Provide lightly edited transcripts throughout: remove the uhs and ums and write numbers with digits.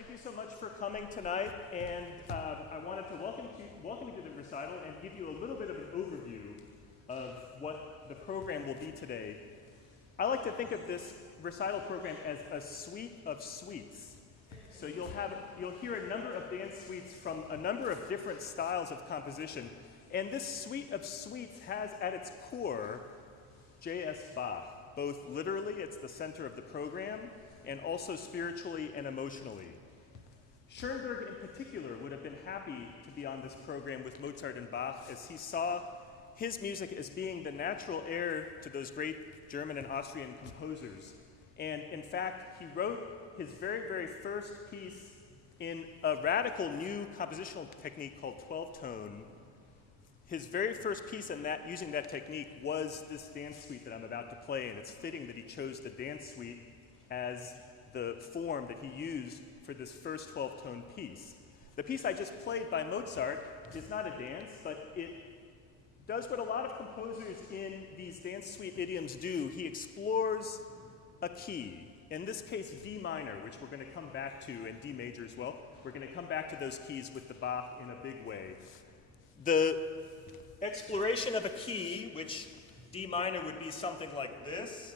thank you so much for coming tonight, and I wanted to welcome you to the recital and give you a little bit of an overview of what the program will be today. I like to think of this recital program as a suite of suites. So you'll hear a number of dance suites from a number of different styles of composition, and this suite of suites has at its core j.s.bach. Both literally, it's the center of the program, and also spiritually and emotionally. Schoenberg in particular would have been happy to be on this program with Mozart and Bach, as he saw his music as being the natural heir to those great German and Austrian composers. And in fact, he wrote his very, very first piece in a radical new compositional technique called 12-tone. His very first piece in that, using that technique, was this dance suite that I'm about to play, and it's fitting that he chose the dance suite as the form that he used for this first 12-tone piece. The piece I just played by Mozart is not a dance, but it does what a lot of composers in these dance suite idioms do. He explores a key, in this case D minor, which we're going to come back to, and D major as well. We're going to come back to those keys with the Bach in a big way. The exploration of a key, which D minor would be something like this.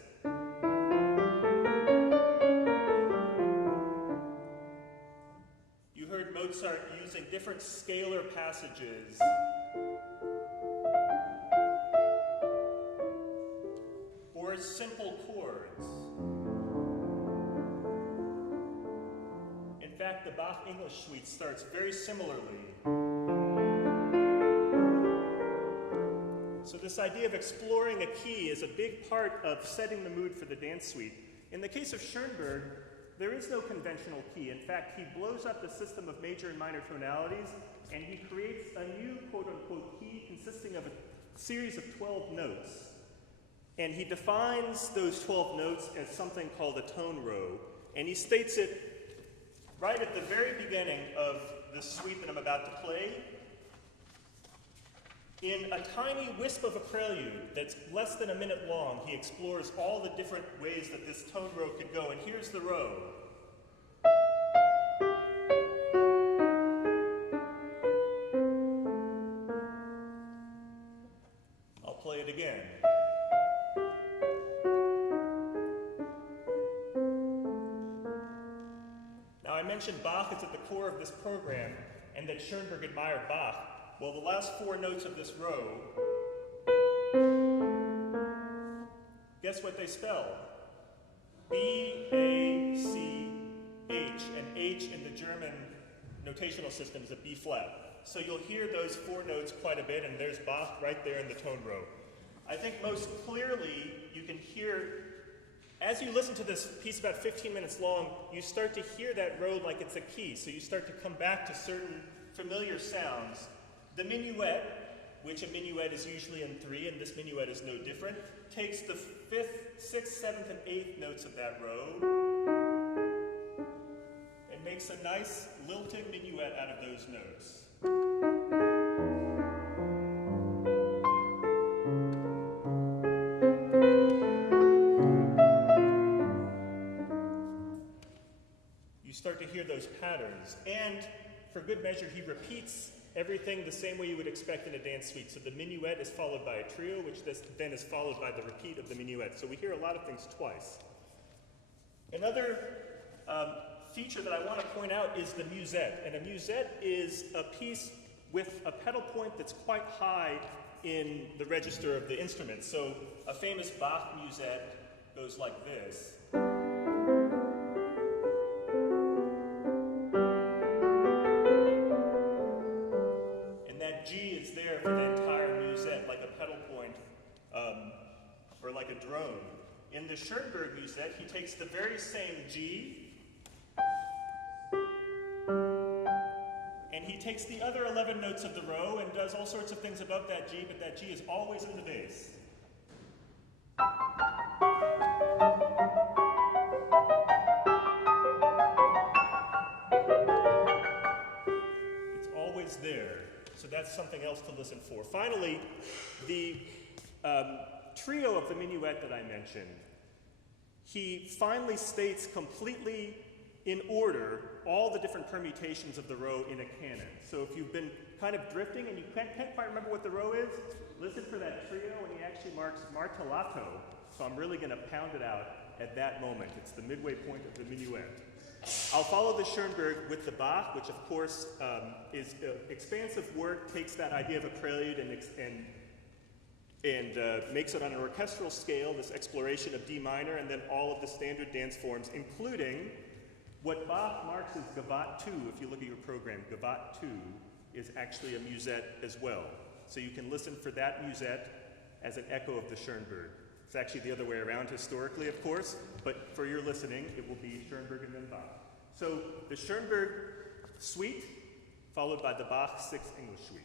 You heard Mozart using different scalar passages or simple chords. In fact, the Bach English suite starts very similarly. So this idea of exploring a key is a big part of setting the mood for the dance suite. In the case of Schoenberg, there is no conventional key. In fact, he blows up the system of major and minor tonalities, and he creates a new quote-unquote key consisting of a series of 12 notes. And he defines those 12 notes as something called a tone row. And he states it right at the very beginning of the suite that I'm about to play. In a tiny wisp of a prelude that's less than a minute long, he explores all the different ways that this tone row could go, and here's the row. I'll play it again. Now, I mentioned Bach is at the core of this program, and that Schoenberg admired Bach. Well, the last four notes of this row, guess what they spell? B, A, C, H, and H in the German notational system is a B flat. So you'll hear those four notes quite a bit, and there's Bach right there in the tone row. I think most clearly you can hear, as you listen to this piece about 15 minutes long, you start to hear that row like it's a key. So you start to come back to certain familiar sounds. The minuet, which a minuet is usually in 3, and this minuet is no different, takes the 5th, 6th, 7th, and 8th notes of that row and makes a nice lilting minuet out of those notes. You start to hear those patterns, and for good measure, he repeats everything the same way you would expect in a dance suite. So the minuet is followed by a trio, which then is followed by the repeat of the minuet. So we hear a lot of things twice. Another feature that I want to point out is the musette. And a musette is a piece with a pedal point that's quite high in the register of the instrument. So a famous Bach musette goes like this. G is there for the entire musette, like a pedal point, or like a drone. In the Schoenberg musette, he takes the very same G, and he takes the other 11 notes of the row and does all sorts of things above that G, but that G is always in the bass. It's always there. So that's something else to listen for. Finally, the trio of the minuet that I mentioned, he finally states completely in order all the different permutations of the row in a canon. So if you've been kind of drifting and you can't quite remember what the row is, listen for that trio, and he actually marks martellato. So I'm really going to pound it out at that moment. It's the midway point of the minuet. I'll follow the Schoenberg with the Bach, which of course is expansive work, takes that idea of a prelude and makes it on an orchestral scale, this exploration of D minor, and then all of the standard dance forms, including what Bach marks as Gavotte 2. If you look at your program, Gavotte 2 is actually a musette as well. So you can listen for that musette as an echo of the Schoenberg. It's actually the other way around historically, of course, but for your listening, it will be Schoenberg and then Bach. So the Schoenberg suite, followed by the Bach 6th English suite.